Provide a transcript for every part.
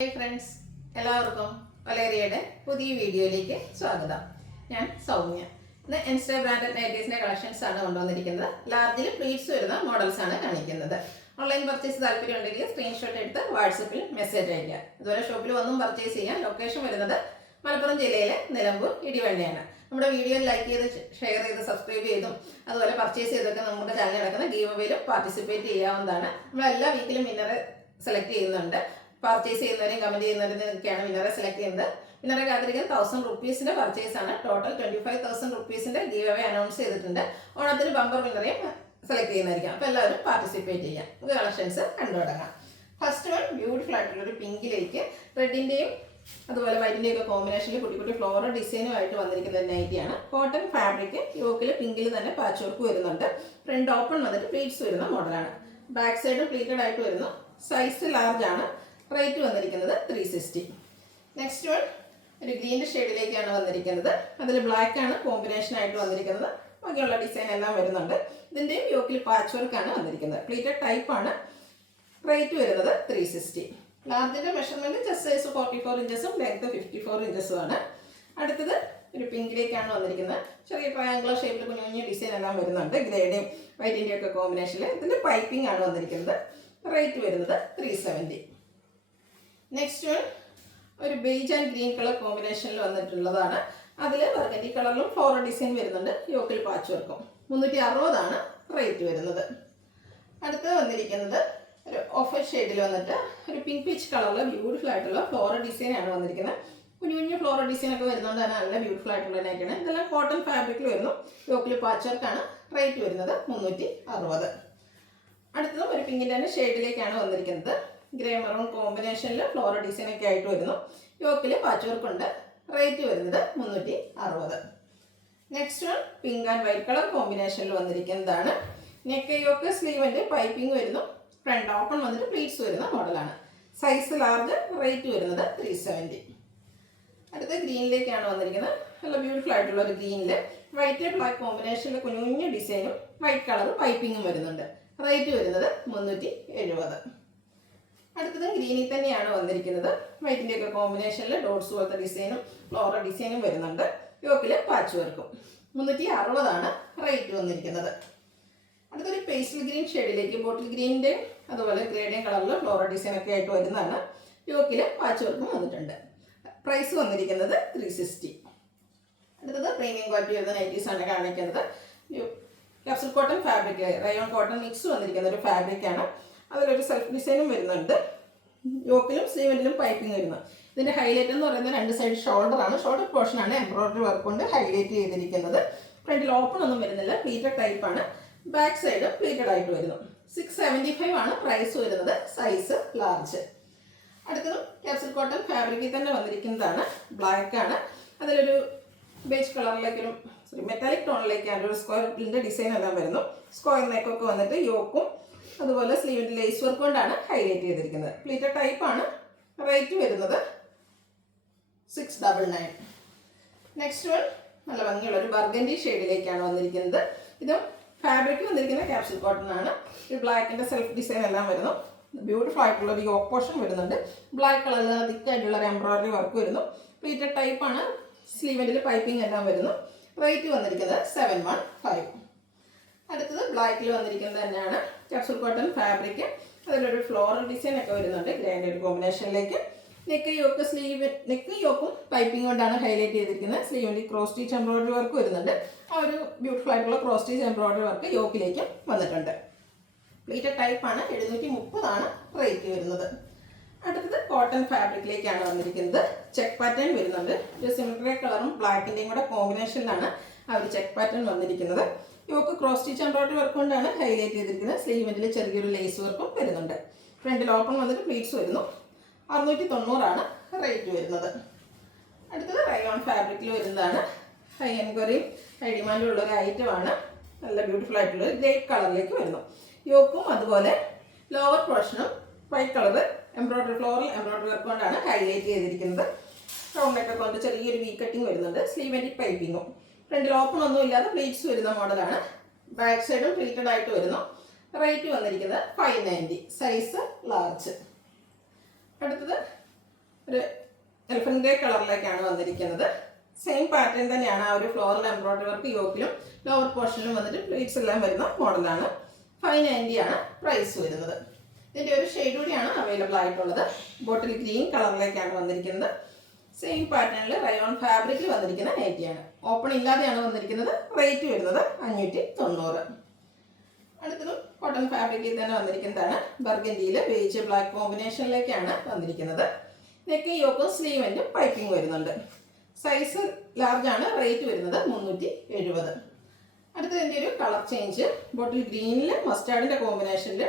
Hi friends, എല്ലാവർക്കും വലേറിയയുടെ പുതിയ വീഡിയോയിലേക്ക് സ്വാഗതം. ഞാൻ സൗമ്യ. ഇന്ന് ഇൻസ്റ്റാ ബ്രാൻഡഡ് നൈറ്റീസിൻ്റെ കളക്ഷൻസ് ആണ് കൊണ്ടുവന്നിരിക്കുന്നത്. ലാർജിൽ പ്ലീറ്റ്സ് വരുന്ന മോഡൽസ് ആണ് കാണിക്കുന്നത്. ഓൺലൈൻ പർച്ചേസ് താല്പര്യം ഉണ്ടെങ്കിൽ സ്ക്രീൻഷോട്ട് എടുത്ത് വാട്സപ്പിൽ മെസ്സേജ് അയക്കുക. ഇതുപോലെ ഷോപ്പിൽ വന്നും പർച്ചേസ് ചെയ്യാം. ലൊക്കേഷൻ വരുന്നത് മലപ്പുറം ജില്ലയിലെ നിലമ്പൂർ ഇടിവണ്ണയാണ്. നമ്മുടെ വീഡിയോ ലൈക്ക് ചെയ്ത് ഷെയർ ചെയ്ത് സബ്സ്ക്രൈബ് ചെയ്തും അതുപോലെ പർച്ചേസ് ചെയ്തൊക്കെ നമ്മുടെ ചാനൽ നടക്കുന്ന ഗീവ് അവേയിലും പാർട്ടിസിപ്പേറ്റ് ചെയ്യാവുന്നതാണ്. നമ്മൾ എല്ലാ വീക്കിലും വിന്നറെ സെലക്ട് ചെയ്യുന്നുണ്ട്. പർച്ചേസ് ചെയ്യുന്നവരെയും കമൻറ്റ് ചെയ്യുന്നവരെയൊക്കെയാണ് വിന്നറെ സെലക്ട് ചെയ്യുന്നത്. വിന്നറെ കാത്തിരിക്കുന്നത് 1000 റുപ്പീസിൻ്റെ പർച്ചേസ് ആണ്. ടോട്ടൽ 25,000 റുപ്പീസിൻ്റെ ഗീവ് അവേ അനൗൺസ് ചെയ്തിട്ടുണ്ട്. ഓണത്തിന് ബമ്പർ വിന്നറെയും സെലക്ട് ചെയ്യുന്നതായിരിക്കും. അപ്പോൾ എല്ലാവരും പാർട്ടിസിപ്പേറ്റ് ചെയ്യാം. ഇത് കളക്ഷൻസ് കണ്ടു തുടങ്ങാം. ഫസ്റ്റ് വൺ ബ്യൂട്ടിഫുൾ ആയിട്ടുള്ളൊരു പിങ്കിലേക്ക് റെഡിൻ്റെയും അതുപോലെ വൈറ്റിൻ്റെയും ഒക്കെ കോമ്പിനേഷനിൽ കുട്ടി കുട്ടി ഫ്ലോറൽ ഡിസൈനുമായിട്ട് വന്നിരിക്കുന്ന ഒരു നൈറ്റിയാണ്. കോട്ടൺ ഫാബ്രിക്, യോക്കിൽ പിങ്കിൽ തന്നെ പാച്ച് വർക്ക് വരുന്നുണ്ട്. ഫ്രണ്ട് ഓപ്പൺ വന്നിട്ട് പ്ലീറ്റ്സ് വരുന്ന മോഡലാണ്. ബാക്ക് സൈഡ് പ്ലീറ്റഡ് ആയിട്ട് വരുന്നു. സൈസ് ലാർജ് ആണ്. റേറ്റ് വന്നിരിക്കുന്നത് 360. നെക്സ്റ്റ് വൺ ഒരു ഗ്രീൻ ഷെയ്ഡിലേക്കാണ് വന്നിരിക്കുന്നത്. അതിൽ ബ്ലാക്ക് ആണ് കോമ്പിനേഷൻ ആയിട്ട് വന്നിരിക്കുന്നത്. ബാക്കിയുള്ള ഡിസൈൻ എല്ലാം വരുന്നുണ്ട്. ഇതിൻ്റെയും യോക്കിൽ പാച്ച് വർക്കാണ് വന്നിരിക്കുന്നത്. പ്ലീറ്റഡ് ടൈപ്പ് ആണ്. റേറ്റ് വരുന്നത് 360. ലാർജിൻ്റെ മെഷർമെൻറ്റ് ചെസ്റ്റ് സൈസ് 44 ഇഞ്ചസും ലെങ്ത് 54 ഇഞ്ചസും ആണ്. അടുത്തത് ഒരു പിങ്കിലേക്കാണ് വന്നിരിക്കുന്നത്. ചെറിയ ട്രയാങ്കുലർ ഷേപ്പിൽ കുഞ്ഞു കുഞ്ഞു ഡിസൈൻ എല്ലാം വരുന്നുണ്ട്. ഗ്രേഡും വൈറ്റിൻ്റെയും ഒക്കെ കോമ്പിനേഷനിൽ ഇതിൻ്റെ പൈപ്പിംഗ് ആണ് വന്നിരിക്കുന്നത്. റേറ്റ് വരുന്നത് 370. നെക്സ്റ്റ് വൺ ഒരു ബേജ് ആൻഡ് ഗ്രീൻ കളർ കോമ്പിനേഷനിൽ വന്നിട്ടുള്ളതാണ്. അതിൽ ബർഗൻഡി കളറിലും ഫ്ലോറൽ ഡിസൈൻ വരുന്നുണ്ട്. യോക്കിൽ പാച്ച് വർക്കും. 360 ആണ് റേറ്റ് വരുന്നത്. അടുത്ത് വന്നിരിക്കുന്നത് ഒരു ഓഫ് ഷെയ്ഡിൽ വന്നിട്ട് ഒരു പിങ്ക് പീച്ച് കളറിൽ ബ്യൂട്ടിഫുൾ ആയിട്ടുള്ള ഫ്ലോറൽ ഡിസൈനാണ് വന്നിരിക്കുന്നത്. കുഞ്ഞു കുഞ്ഞു ഫ്ലോറൽ ഡിസൈൻ ഒക്കെ വരുന്നതുകൊണ്ട് തന്നെ നല്ല ബ്യൂട്ടിഫുൾ ആയിട്ടുള്ള നൈറ്റാണ്. ഇതെല്ലാം കോട്ടൺ ഫാബ്രിക്കിൽ വരുന്നു. യോക്കിൽ പാച്ച് വർക്കാണ്. റേറ്റ് വരുന്നത് 360. അടുത്തതും ഒരു പിങ്കിൻ്റെ തന്നെ ഷെയ്ഡിലേക്കാണ് വന്നിരിക്കുന്നത്. ഗ്രേ മെറൂൺ കോമ്പിനേഷനിൽ ഫ്ലോറൽ ഡിസൈൻ ഒക്കെ ആയിട്ട് വരുന്നു. യോക്കിൽ പാച്ച് വർക്ക് ഉണ്ട്. റേറ്റ് വരുന്നത് 360. Next one pink and white colour കോമ്പിനേഷനിൽ വന്നിരിക്കുന്നതാണ്. നെക്ക് യോക്ക് സ്ലീവിൻ്റെ പൈപ്പിംഗ് വരുന്നു. ഫ്രണ്ട് ഓപ്പൺ വന്നിട്ട് പ്ലീറ്റ്സ് വരുന്ന മോഡലാണ്. Size large. റേറ്റ് വരുന്നത് 370. അടുത്ത ഗ്രീനിലേക്കാണ് വന്നിരിക്കുന്നത്. നല്ല ബ്യൂട്ടിഫുൾ ആയിട്ടുള്ള ഒരു ഗ്രീനിൽ വൈറ്റ് ബ്ലാക്ക് കോമ്പിനേഷനിൽ കുഞ്ഞു കുഞ്ഞു ഡിസൈനും വൈറ്റ് കളർ പൈപ്പിങ്ങും വരുന്നുണ്ട്. റേറ്റ് വരുന്നത് 370. അടുത്തത് ഗ്രീനിൽ തന്നെയാണ് വന്നിരിക്കുന്നത്. വൈറ്റിൻ്റെ ഒക്കെ കോമ്പിനേഷനിൽ ഡോട്ട്സ് പോലത്തെ ഡിസൈനും ഫ്ലോറൽ ഡിസൈനും വരുന്നുണ്ട്. യോക്കിൽ പാച്ച് വർക്കും. 360 ആണ് റേറ്റ് വന്നിരിക്കുന്നത്. അടുത്തൊരു പേസ്റ്റൽ ഗ്രീൻ ഷെയ്ഡിലേക്ക് ബോട്ടിൽ ഗ്രീനിൻ്റെ അതുപോലെ ഗ്രേഡിയൻ കളറിൽ ഫ്ലോറൽ ഡിസൈൻ ഒക്കെ ആയിട്ട് വരുന്നതാണ്. യോക്കിൽ പാച്ച് വർക്കും വന്നിട്ടുണ്ട്. പ്രൈസ് വന്നിരിക്കുന്നത് 360. അടുത്തത് പ്രീമിയം ക്വാളിറ്റി വരുന്ന നൈറ്റീസാണ് കാണിക്കുന്നത്. Capsule cotton fabric, rayon cotton mix വന്നിരിക്കുന്ന ഒരു ഫാബ്രിക്കാണ്. അതിലൊരു സെൽഫ് ഡിസൈനും വരുന്നുണ്ട്. യോക്കിലും സ്ലീവിലും പൈപ്പിംഗ് വരുന്നു. ഇതിൻ്റെ ഹൈലൈറ്റ് എന്ന് പറയുന്നത് രണ്ട് സൈഡ് ഷോൾഡറാണ്. ഷോൾഡർ പോർഷനാണ് എംബ്രോയിഡറി വർക്ക് കൊണ്ട് ഹൈലൈറ്റ് ചെയ്തിരിക്കുന്നത്. ഫ്രണ്ടിൽ ഓപ്പൺ ഒന്നും വരുന്നില്ല. പ്ലീറ്റഡ് ടൈപ്പാണ്. ബാക്ക് സൈഡ് പ്ലീറ്റഡ് ആയിട്ട് വരുന്നു. 675 ആണ് പ്രൈസ് വരുന്നത്. Size large. അടുത്തതും ക്യാപ്സൂൾ കോട്ടൺ ഫാബ്രിക്കിൽ തന്നെ വന്നിരിക്കുന്നതാണ്. ബ്ലാക്ക് ആണ്. അതിലൊരു ബേജ് കളറിലേക്കൊരു മെറ്റാലിക് ടോണിലേക്കാണ് ഒരു സ്ക്വയറിൻ്റെ ഡിസൈൻ എല്ലാം വരുന്നു. സ്ക്വയർ നെക്കൊക്കെ വന്നിട്ട് യോക്കും അതുപോലെ സ്ലീവിൻ്റെ ലേസ് വർക്ക് കൊണ്ടാണ് ഹൈലൈറ്റ് ചെയ്തിരിക്കുന്നത്. പ്ലീറ്റഡ് ടൈപ്പാണ്. റേറ്റ് വരുന്നത് 699. നെക്സ്റ്റ് വൺ നല്ല ഭംഗിയുള്ള ഒരു ബർഗൻഡി ഷെയ്ഡിലേക്കാണ് വന്നിരിക്കുന്നത്. ഇതും ഫാബ്രിക് വന്നിരിക്കുന്ന ക്യാപ്സൂൾ കോട്ടൺ ആണ്. ഈ ബ്ലാക്കിൻ്റെ സെൽഫ് ഡിസൈൻ എല്ലാം വരുന്നു. ബ്യൂട്ടിഫുൾ ആയിട്ടുള്ള ഒരു യോക്ക് പോർഷൻ വരുന്നുണ്ട്. ബ്ലാക്ക് കളറിൽ തിക്കായിട്ടുള്ള ഒരു എംബ്രോയിഡറി വർക്ക് വരുന്നു. പ്ലീറ്റഡ് ടൈപ്പാണ്. സ്ലീവിൻ്റെ പൈപ്പിംഗ് എല്ലാം വരുന്നു. റേറ്റ് വന്നിരിക്കുന്നത് 715. അടുത്തത് ബ്ലാക്കിൽ വന്നിരിക്കുന്നത് തന്നെയാണ്. Capsule cotton fabric. അതിലൊരു ഫ്ലോറൽ ഡിസൈൻ ഒക്കെ വരുന്നുണ്ട്. ഗ്രേൻ്റെ ഒരു കോമ്പിനേഷനിലേക്ക് നെക്ക് യോക്കും പൈപ്പിംഗ് കൊണ്ടാണ് ഹൈലൈറ്റ് ചെയ്തിരിക്കുന്നത്. സ്ലീവിൻ്റെ ക്രോസ് സ്റ്റിച്ച് എംബ്രോയിഡറി വർക്ക് വരുന്നുണ്ട്. ആ ഒരു ബ്യൂട്ടിഫുൾ ആയിട്ടുള്ള ക്രോസ് സ്റ്റിച്ച് എംബ്രോയിഡറി വർക്ക് യോക്കിലേക്ക് വന്നിട്ടുണ്ട്. പ്ലീറ്റഡ് ടൈപ്പാണ്. 730 ആണ് റേറ്റ് വരുന്നത്. അടുത്തത് കോട്ടൺ ഫാബ്രിക്കിലേക്കാണ് വന്നിരിക്കുന്നത്. ചെക്ക് പാറ്റേൺ വരുന്നുണ്ട്. ഒരു സിമിലർ കളറും ബ്ലാക്കിൻ്റെയും കൂടെ കോമ്പിനേഷനിലാണ് ആ ഒരു ചെക്ക് പാറ്റേൺ വന്നിരിക്കുന്നത്. Yoke cross stitch embroidery work കൊണ്ടാണ് ഹൈലൈറ്റ് ചെയ്തിരിക്കുന്നത്. സ്ലീവിൻ്റെ ചെറിയൊരു ലേസ് വർക്കും വരുന്നുണ്ട്. ഫ്രണ്ടിൽ ഓപ്പൺ വന്നിട്ട് പ്ലീറ്റ്സ് വരുന്നു. 690 ആണ് റേറ്റ് വരുന്നത്. അടുത്തത് റയോൺ ഫാബ്രിക്കിൽ വരുന്നതാണ്. ഹൈ എൻക്വയറിയും ഹൈ ഡിമാൻഡും ഉള്ളൊരു ഐറ്റമാണ്. നല്ല ബ്യൂട്ടിഫുൾ ആയിട്ടുള്ള ഗ്രേ കളറിലേക്ക് വരുന്നു. യോക്കും അതുപോലെ ലോവർ പോർഷനും white colour floral embroidery work കൊണ്ടാണ് ഹൈലൈറ്റ് ചെയ്തിരിക്കുന്നത്. റൗണ്ടൊക്കെ കൊണ്ട് ചെറിയൊരു വി കട്ടിങ് വരുന്നുണ്ട്. സ്ലീവിൻ്റെ പൈപ്പിങ്ങും. ഫ്രണ്ടിൽ ഓപ്പൺ ഒന്നും ഇല്ലാതെ പ്ലീറ്റ്സ് വരുന്ന മോഡലാണ്. ബാക്ക് സൈഡും പ്ലീറ്റഡ് ആയിട്ട് വരുന്നു. റേറ്റ് വന്നിരിക്കുന്നത് 590. Size large. അടുത്തത് ഒരു എലിഫന്റ് ഗ്രേ കളറിലേക്കാണ് വന്നിരിക്കുന്നത്. സെയിം പാറ്റേൺ തന്നെയാണ്. ആ ഒരു ഫ്ലോറൽ എംബ്രോയിഡറി വർക്ക് യോക്കിലും ലോവർ പോർഷനിലും വന്നിട്ട് പ്ലീറ്റ്സ് എല്ലാം വരുന്ന മോഡലാണ്. 590 ആണ് പ്രൈസ് വരുന്നത്. ഇതിൻ്റെ ഒരു ഷെയ്ഡ് കൂടിയാണ് അവൈലബിൾ ആയിട്ടുള്ളത്. ബോട്ടിൽ ഗ്രീൻ കളറിലേക്കാണ് വന്നിരിക്കുന്നത്. സെയിം പാറ്റേണിൽ റയോൺ ഫാബ്രിക്കിൽ വന്നിരിക്കുന്ന നൈറ്റിയാണ്. ഓപ്പൺ ഇല്ലാതെയാണ് വന്നിരിക്കുന്നത്. റേറ്റ് വരുന്നത് 590. അടുത്തതും കോട്ടൺ ഫാബ്രിക്കിൽ തന്നെ വന്നിരിക്കുന്നതാണ്. ബർഗൻഡിയിൽ ബേജ് ബ്ലാക്ക് കോമ്പിനേഷനിലേക്കാണ് വന്നിരിക്കുന്നത്. നെക്ക് യോക്കും സ്ലീവൻറ്റും പൈപ്പിംഗ് വരുന്നുണ്ട്. സൈസ് ലാർജ് ആണ്. റേറ്റ് വരുന്നത് 370. അടുത്തതിൻ്റെ ഒരു കളർ ചേഞ്ച്. ബോട്ടിൽ ഗ്രീനിൽ മസ്റ്റാർഡിൻ്റെ കോമ്പിനേഷനിൽ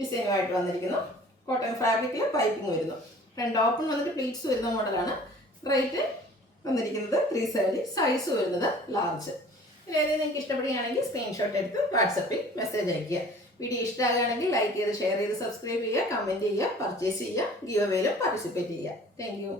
ഡിസൈനുമായിട്ട് വന്നിരിക്കുന്നു. കോട്ടൺ ഫാബ്രിക്കിൽ പൈപ്പിംഗ് വരുന്നു. ഫ്രണ്ട് ഓപ്പൺ വന്നിട്ട് പ്ലീറ്റ്സ് വരുന്ന മോഡലാണ്. റേറ്റ് വന്നിരിക്കുന്നത് 370. സൈസ് വരുന്നത് ലാർജ്. ഇതിലേതെങ്കിലും നിങ്ങൾക്ക് ഇഷ്ടപ്പെടുകയാണെങ്കിൽ സ്ക്രീൻഷോട്ട് എടുത്ത് വാട്സപ്പിൽ മെസ്സേജ് അയയ്ക്കുക. വീഡിയോ ഇഷ്ടമാകുകയാണെങ്കിൽ ലൈക്ക് ചെയ്ത് ഷെയർ ചെയ്ത് സബ്സ്ക്രൈബ് ചെയ്യുക, കമൻറ്റ് ചെയ്യുക, പർച്ചേസ് ചെയ്യുക, ഗിവ് അവേയിലും പാർട്ടിസിപ്പേറ്റ് ചെയ്യുക. Thank you.